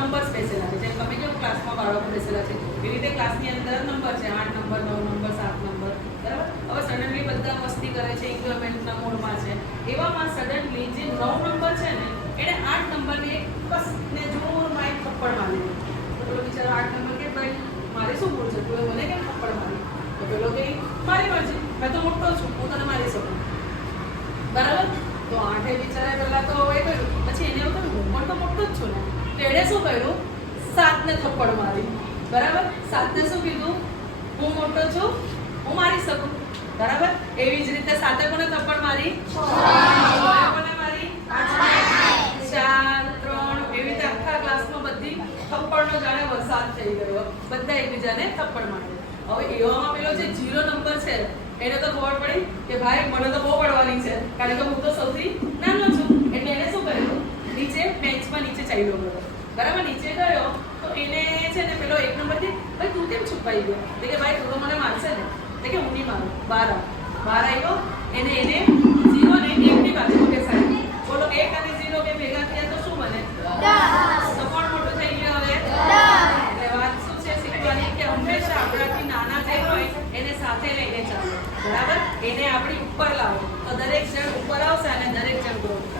Numbers બેસેલા છે. જેમ તમે કેવું ક્લાસમાં બાળકો બેસેલા છે એવી રીતે ક્લાસની અંદર નંબર છે, 8 નંબર, 9 નંબર, 7 નંબર, બરાબર. હવે સડનલી બધા મસ્તી કરે છે, એન્જોયમેન્ટના મોડમાં છે. એવામાં સડનલી જે 9 નંબર છે ને એને 8 નંબરને બસ ને જોરમાં એક થપ્પડ મારી. તો પેલો બિચારો 8 નંબર કે ભાઈ મારે શું ભૂલ છે, તું મને કેમ થપ્પડ મારી? તો પેલો કે મારી મરજી, મેં તો મોટો છું, હું તને મારી શકું, બરાબર. તો 8 બિચારા પહેલા તો એ કર્યું, પછી એને એવું થયું હું પણ તો મોટો જ છું ને. તો એણે શું કર્યું, 7 ને થપ્પડ મારી, બરાબર. 7 ને શું કીધું, હું મોટો છું, હું મારી શકું, બરાબર. એવી જ રીતે 7 કોને થપ્પડ મારી, 6 કોને મારી, 4, 3. એવી રીતે આખા ક્લાસમાં બધી થપ્પડનો જાણે વરસાદ થઈ ગયો, બધા એકબીજાને થપ્પડ મારે. હવે એવામાં પેલો જે 0 નંબર છે એને તો ખબર પડી કે ભાઈ મને તો બહુ પડવાની છે, કારણ કે હું તો સૌથી નાનો છું. એટલે એને શું કર્યું, નીચે બેન્ચમાં નીચે ચાલ્યો ગયો, બરાબર. નીચે ગયો તો એને છે ને પેલો 1 નંબરથી ભાઈ તું કેમ છુપાઈ ગયો, કે ભાઈ તું તો મને મારશે ને, કે હું નહીં મારું. બહાર આવ્યો, એને 0 ને 1 ની બાજુ બેસાડી. બોલો 1 અને 0 બે ભેગા થયા તો શું બને, તો કોણ મોટું થઈ ગયો હવે? એટલે વાત શું છે શીખવાની, કે હંમેશા આપણાથી નાના જે હોય એને સાથે લઈને ચાલો, બરાબર. એને આપણી ઉપર લાવો તો દરેક જણ ઉપર આવશે અને દરેક જણ ગ્રોથ કરશે.